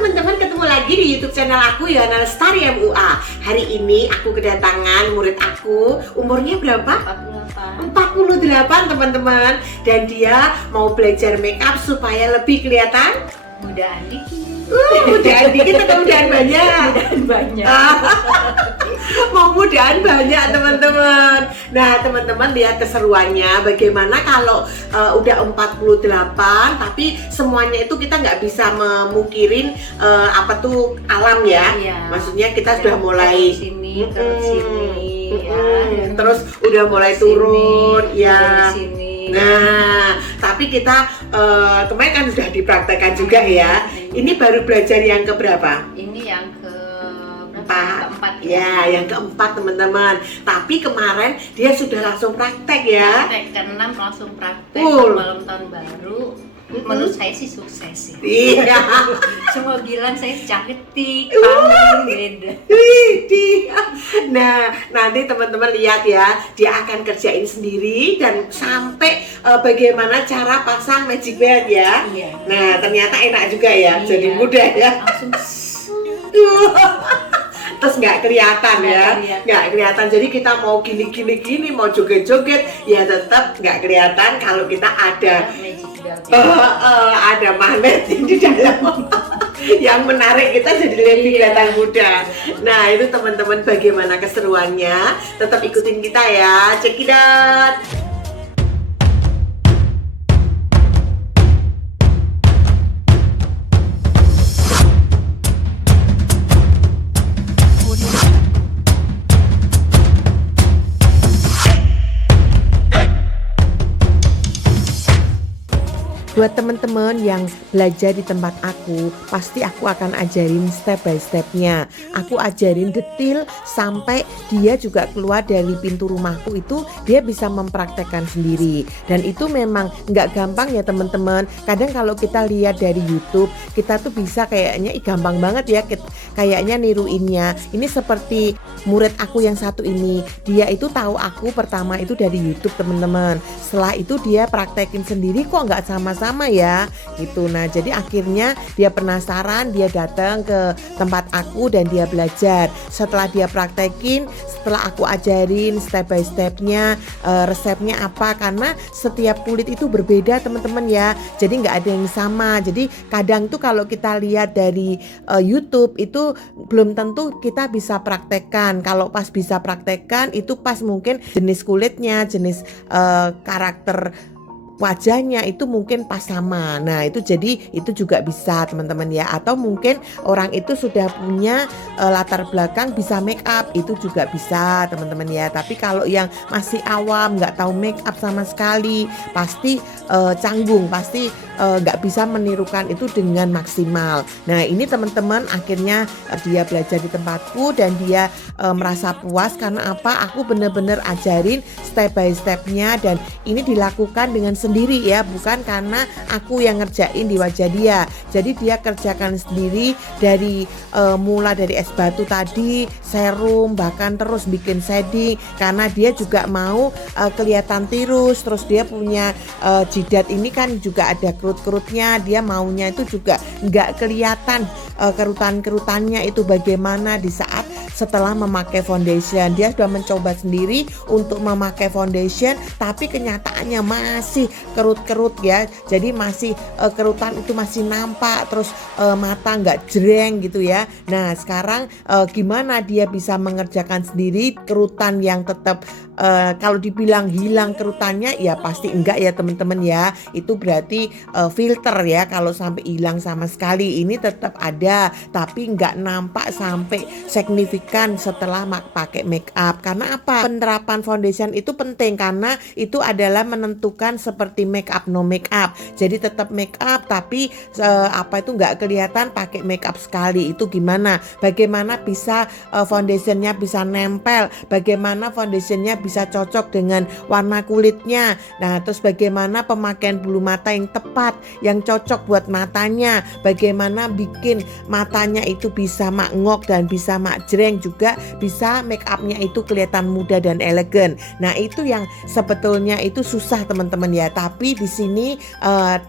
teman-teman, ketemu lagi di YouTube channel aku Yohana Lestari MUA. Hari ini aku kedatangan murid aku, umurnya berapa? 48 teman-teman. Dan dia mau belajar make up supaya lebih kelihatan Mudahan dikit. Mudahan dikit atau mudahan banyak? Mudahan banyak. Mau mudahan banyak teman-teman. Nah teman-teman, lihat keseruannya. Bagaimana kalau udah 48 tapi semuanya itu kita nggak bisa memukirin apa tuh alam ya. Iya. Maksudnya kita sudah mulai sini, terus udah mulai turun ya. Nah, tapi kita kemarin kan sudah dipraktekkan juga ya. Ini baru belajar yang keberapa? Ini yang keempat ya, yang keempat teman-teman. Tapi kemarin dia sudah langsung praktek ya. Praktek ke-6 langsung praktek malam tahun baru. Menurut saya sih sukses sih. Iya. Semua bilang saya cantik, pandang beda. Nah, nanti teman-teman lihat ya, dia akan kerjain sendiri dan sampai bagaimana cara pasang magic band ya. Iya. Nah, ternyata enak juga ya, Iya. jadi mudah ya. Langsung Terus nggak kelihatan ya, nggak kelihatan. Jadi kita mau gini, mau joget-joget, ya tetap nggak kelihatan kalau kita ada magic belt. ada magnet di dalam yang menarik kita jadi lebih kelihatan muda. Nah itu teman-teman, bagaimana keseruannya, tetap ikutin kita ya, check it out. Buat teman-teman yang belajar di tempat aku, pasti aku akan ajarin step by stepnya. Aku ajarin detail sampai dia juga keluar dari pintu rumahku itu dia bisa mempraktekkan sendiri. Dan itu memang nggak gampang ya teman-teman. Kadang kalau kita lihat dari YouTube, kita tuh bisa kayaknya gampang banget ya, kayaknya niruinnya. Ini seperti murid aku yang satu ini, dia itu tahu aku pertama itu dari YouTube teman-teman. Setelah itu dia praktekin sendiri, kok nggak sama-sama ya gitu. Nah jadi akhirnya dia penasaran, dia datang ke tempat aku dan dia belajar. Setelah dia praktekin, setelah aku ajarin step by stepnya, resepnya apa, karena setiap kulit itu berbeda teman-teman ya, jadi nggak ada yang sama. Jadi kadang tuh kalau kita lihat dari YouTube itu belum tentu kita bisa praktekkan. Kalau pas bisa praktekkan itu pas mungkin jenis kulitnya, jenis karakter wajahnya itu mungkin pas sama. Nah itu jadi itu juga bisa teman-teman ya. Atau mungkin orang itu sudah punya latar belakang bisa make up, itu juga bisa teman-teman ya. Tapi kalau yang masih awam, nggak tahu make up sama sekali, pasti canggung, pasti nggak bisa menirukan itu dengan maksimal. Nah ini teman-teman, akhirnya dia belajar di tempatku dan dia merasa puas karena apa? Aku bener-bener ajarin step by stepnya dan ini dilakukan dengan sendiri ya, bukan karena aku yang ngerjain di wajah dia. Jadi dia kerjakan sendiri dari mulai dari es batu tadi, serum, bahkan terus bikin shading karena dia juga mau kelihatan tirus. Terus dia punya jidat ini kan juga ada kerut-kerutnya, dia maunya itu juga nggak kelihatan kerutan-kerutannya itu bagaimana di saat setelah memakai foundation. Dia sudah mencoba sendiri untuk memakai foundation, tapi kenyataannya masih kerut-kerut ya. Jadi masih kerutan itu masih nampak, terus mata nggak jreng gitu ya. Nah sekarang gimana dia bisa mengerjakan sendiri kerutan yang tetap kalau dibilang hilang kerutannya ya pasti enggak ya teman-teman ya. Itu berarti filter ya. Kalau sampai hilang sama sekali, ini tetap ada tapi nggak nampak sampai signifikan setelah pakai make up. Karena apa? Penerapan foundation itu penting karena itu adalah menentukan seperti make up no make up. Jadi tetap make up tapi apa itu nggak kelihatan pakai make up sekali. Itu gimana? Bagaimana bisa foundationnya bisa nempel? Bagaimana foundationnya bisa cocok dengan warna kulitnya? Nah, terus bagaimana pemakaian bulu mata yang tepat, yang cocok buat matanya? Bagaimana bikin matanya itu bisa makngok dan bisa makjreng? yang juga bisa make upnya itu kelihatan muda dan elegan. Nah itu yang sebetulnya itu susah teman-teman ya, tapi di sini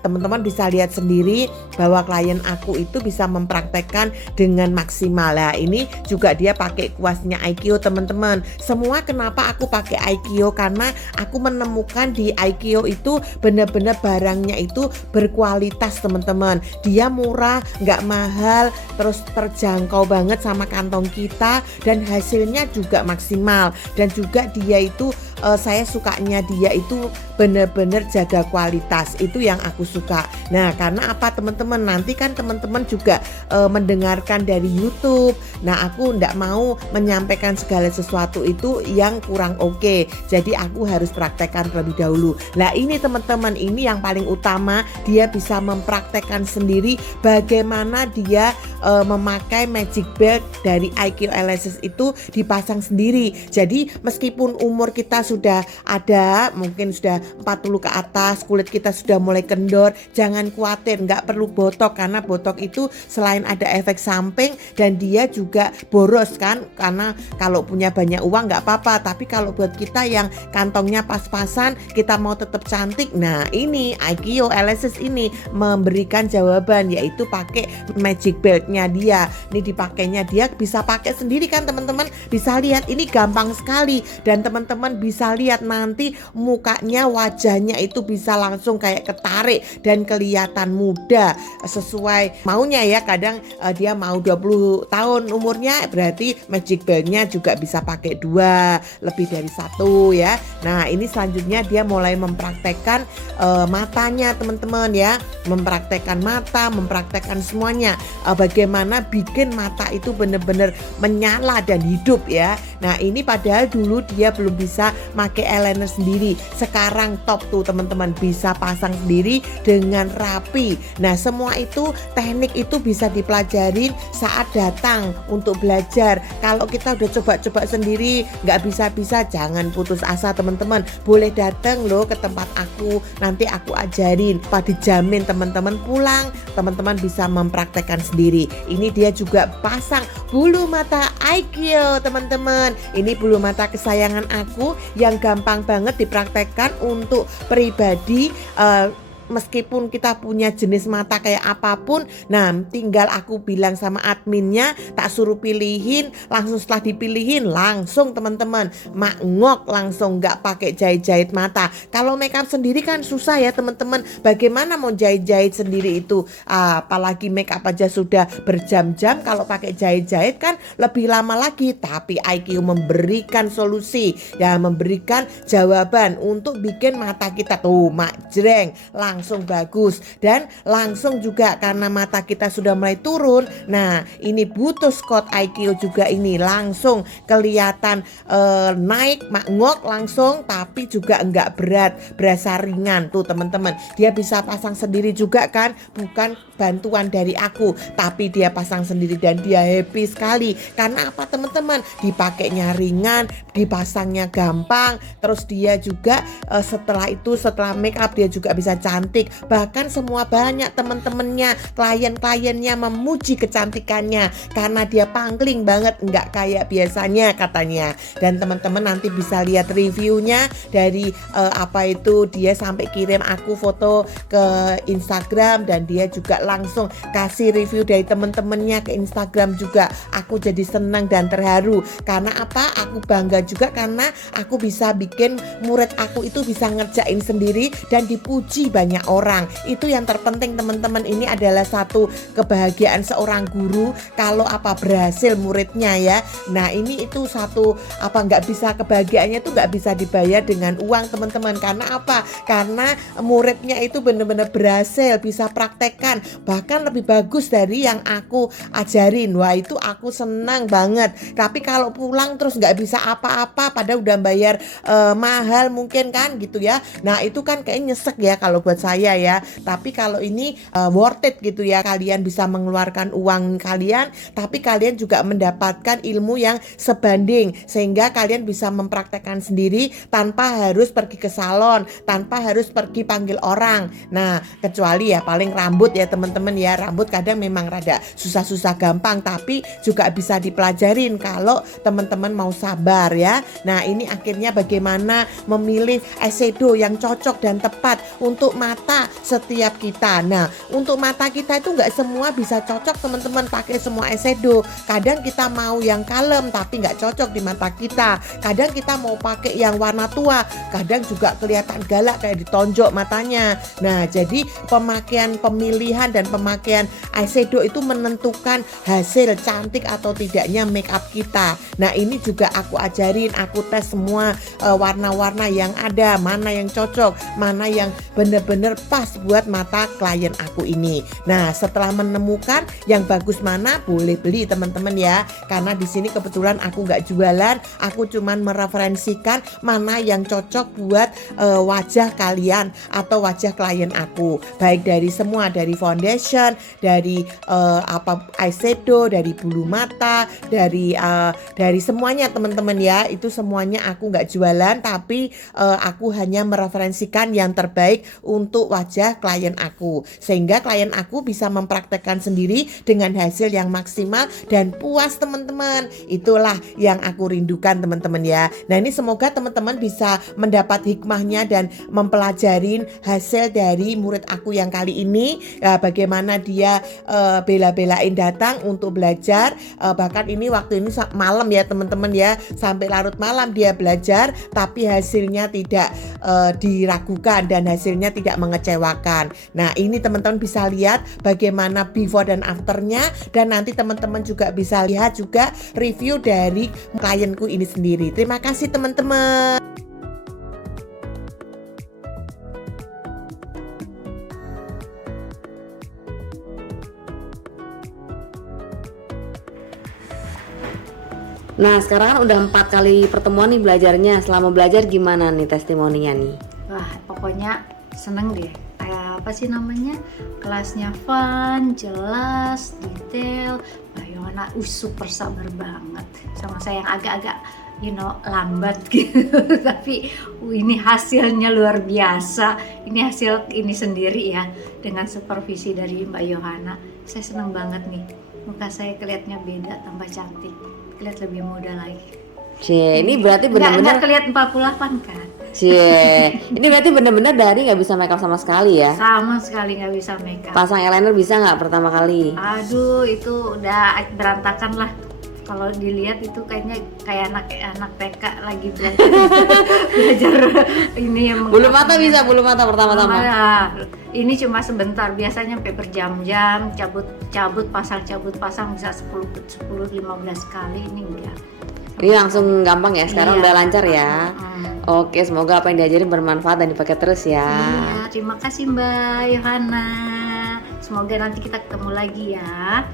teman-teman bisa lihat sendiri bahwa klien aku itu bisa mempraktekkan dengan maksimal. Nah ini juga dia pakai kuasnya IKEO teman-teman. Semua kenapa aku pakai IKEO, karena aku menemukan di IKEO itu benar-benar barangnya itu berkualitas teman-teman. Dia murah, nggak mahal, terus terjangkau banget sama kantong kita, dan hasilnya juga maksimal. Dan juga dia itu saya sukanya dia itu benar-benar jaga kualitas, itu yang aku suka. Nah karena apa teman-teman, nanti kan teman-teman juga mendengarkan dari YouTube. Nah aku nggak mau menyampaikan segala sesuatu itu yang kurang oke. Jadi aku harus praktekkan terlebih dahulu. Nah ini teman-teman, ini yang paling utama, dia bisa mempraktekkan sendiri bagaimana dia memakai magic belt dari IKEO Elasis itu dipasang sendiri. Jadi meskipun umur kita sudah ada, mungkin sudah 40 ke atas, kulit kita sudah mulai kendor, jangan khawatir, nggak perlu botok, karena botok itu selain ada efek samping dan dia juga boros kan, karena kalau punya banyak uang nggak apa-apa, tapi kalau buat kita yang kantongnya pas-pasan, kita mau tetap cantik, nah ini IKEO Elasis ini memberikan jawaban, yaitu pakai magic beltnya dia. Ini dipakainya dia bisa pakai sendiri kan teman-teman, bisa lihat ini gampang sekali, dan teman-teman bisa lihat nanti mukanya, wajahnya itu bisa langsung kayak ketarik dan kelihatan muda sesuai maunya ya. Kadang dia mau 20 tahun umurnya, berarti magic beltnya juga bisa pakai 2, lebih dari 1 ya. Nah ini selanjutnya dia mulai mempraktekkan matanya teman-teman ya, mempraktekkan mata, mempraktekkan semuanya, bagaimana bikin mata itu benar-benar menyala dan hidup ya. Nah ini padahal dulu dia belum bisa pakai eyeliner sendiri, sekarang top tuh teman-teman, bisa pasang sendiri dengan rapi. Nah semua itu teknik itu bisa dipelajarin saat datang untuk belajar. Kalau kita udah coba-coba sendiri nggak bisa-bisa, jangan putus asa teman-teman, boleh datang loh ke tempat aku, nanti aku ajarin. Dijamin teman-teman pulang, teman-teman bisa mempraktekkan sendiri. Ini dia juga pasang bulu mata IKEO teman-teman. Ini bulu mata kesayangan aku yang gampang banget dipraktekkan untuk pribadi. Meskipun kita punya jenis mata kayak apapun, nah tinggal aku bilang sama adminnya, tak suruh pilihin, langsung setelah dipilihin langsung teman-teman ngok langsung, nggak pakai jahit-jahit mata. Kalau makeup sendiri kan susah ya teman-teman, bagaimana mau jahit-jahit sendiri itu, apalagi makeup aja sudah berjam-jam, kalau pakai jahit-jahit kan lebih lama lagi. Tapi IKEO memberikan solusi ya, memberikan jawaban untuk bikin mata kita tuh jreng langsung bagus, dan langsung juga karena mata kita sudah mulai turun. Nah ini butuh Scott IKEO juga, ini langsung kelihatan naik ngok langsung, tapi juga enggak berat, berasa ringan tuh teman-teman. Dia bisa pasang sendiri juga kan, bukan bantuan dari aku, tapi dia pasang sendiri dan dia happy sekali. Karena apa teman-teman, dipakainya ringan, dipasangnya gampang, terus dia juga setelah make up dia juga bisa cantik. Bahkan semua banyak teman-temannya, klien-kliennya memuji kecantikannya karena dia pangling banget, nggak kayak biasanya katanya. Dan teman-teman nanti bisa lihat reviewnya dari dia sampai kirim aku foto ke Instagram, dan dia juga langsung kasih review dari teman-temannya ke Instagram juga. Aku jadi senang dan terharu karena apa? Aku bangga juga karena aku bisa bikin murid aku itu bisa ngerjain sendiri dan dipuji banyak orang. Itu yang terpenting teman-teman, ini adalah satu kebahagiaan seorang guru kalau berhasil muridnya ya. Nah ini itu satu nggak bisa, kebahagiaannya itu nggak bisa dibayar dengan uang teman-teman. Karena apa? Karena muridnya itu benar-benar berhasil, bisa praktekkan, bahkan lebih bagus dari yang aku ajarin. Wah itu aku senang banget. Tapi kalau pulang terus nggak bisa apa-apa, padahal udah bayar mahal mungkin kan gitu ya. Nah itu kan kayak nyesek ya kalau buat saya ya. Tapi kalau ini worth it gitu ya, kalian bisa mengeluarkan uang kalian, tapi kalian juga mendapatkan ilmu yang sebanding, sehingga kalian bisa mempraktekkan sendiri tanpa harus pergi ke salon, tanpa harus pergi panggil orang. Nah kecuali ya paling rambut ya teman-teman, teman-teman ya. Rambut kadang memang rada susah-susah gampang, tapi juga bisa dipelajarin kalau teman-teman mau sabar ya. Nah ini akhirnya bagaimana memilih eyeshadow yang cocok dan tepat untuk mata setiap kita. Nah untuk mata kita itu nggak semua bisa cocok teman-teman pakai semua eyeshadow. Kadang kita mau yang kalem tapi nggak cocok di mata kita. Kadang kita mau pakai yang warna tua, kadang juga kelihatan galak kayak ditonjok matanya. Nah jadi pemilihan dan pemakaian eyeshadow itu menentukan hasil cantik atau tidaknya make up kita. Nah ini juga aku ajarin, aku tes semua warna-warna yang ada, mana yang cocok, mana yang benar-benar pas buat mata klien aku ini. Nah setelah menemukan yang bagus mana, boleh beli teman-teman ya. Karena di sini kebetulan aku nggak jualan, aku cuman mereferensikan mana yang cocok buat wajah kalian atau wajah klien aku. Baik dari semua, dari foundation, dari eyeshadow, dari bulu mata, dari semuanya teman-teman ya. Itu semuanya aku nggak jualan, tapi aku hanya mereferensikan yang terbaik untuk wajah klien aku, sehingga klien aku bisa mempraktekkan sendiri dengan hasil yang maksimal dan puas teman-teman. Itulah yang aku rindukan teman-teman ya. Nah ini semoga teman-teman bisa mendapat hikmahnya dan mempelajarin hasil dari murid aku yang kali ini, bagaimana dia bela-belain datang untuk belajar. Bahkan ini waktu ini malam ya teman-teman ya, sampai larut malam dia belajar, tapi hasilnya tidak diragukan dan hasilnya tidak mengecewakan. Nah ini teman-teman bisa lihat bagaimana before dan afternya, dan nanti teman-teman juga bisa lihat juga review dari klienku ini sendiri. Terima kasih teman-teman. Nah sekarang kan udah 4 kali pertemuan nih belajarnya. Selama belajar gimana nih testimoninya nih? Wah pokoknya seneng deh. Kayak apa sih namanya, kelasnya fun, jelas, detail. Mbak Yohana super sabar banget sama saya yang agak-agak lambat gitu. Tapi ini hasilnya luar biasa. Ini hasil ini sendiri ya, dengan supervisi dari Mbak Yohana. Saya seneng banget nih, muka saya kelihatannya beda, tambah cantik, kelihatan lebih muda lagi. Cie, ini berarti benar-benar nggak kelihatan 48 kan? Cie, ini berarti benar-benar dari nggak bisa make up sama sekali ya? Sama sekali nggak bisa make up. Pasang eyeliner bisa nggak pertama kali? Aduh, itu udah berantakan lah. Kalau dilihat itu kayaknya kayak anak TK lagi belajar ini yang Bulu mata bisa, bulu mata pertama-tama. Ini cuma sebentar, biasanya sampai berjam-jam, cabut pasang bisa 10-15 kali, ini enggak. Ini langsung gampang ya, sekarang Iya. udah lancar ya. Oke, semoga apa yang diajarin bermanfaat dan dipakai terus ya. Iya, terima kasih Mbak Yohana. Semoga nanti kita ketemu lagi ya.